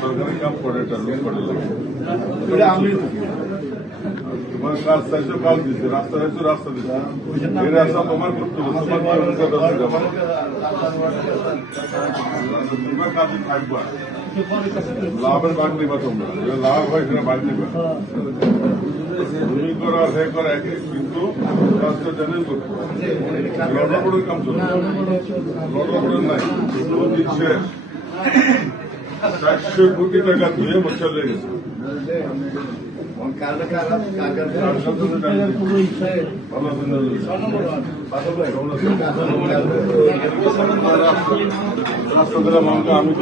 সরকারি কাম করে তোমার কাজ চাইছো কাজ দিচ্ছে, রাস্তা চাইছো রাস্তা দিচ্ছে। এই রাস্তা তোমার করতে হবে, তোমার কাজে থাকবা, লাভের ভাগ নিবা তোমরা, লাভ হয় সেটা ভাগ নিবা। তুমি করো আর হ্যাঁ করো একই, কিন্তু কাজটা জানেন করতে লড়াপড়ের কাম চলবে, লড়াপড়ের নাই। দিন শেষ 400 কোটি টাকা 2 বছর লেগে গেছে। রাস্তা দিলাম আমাকে, আমি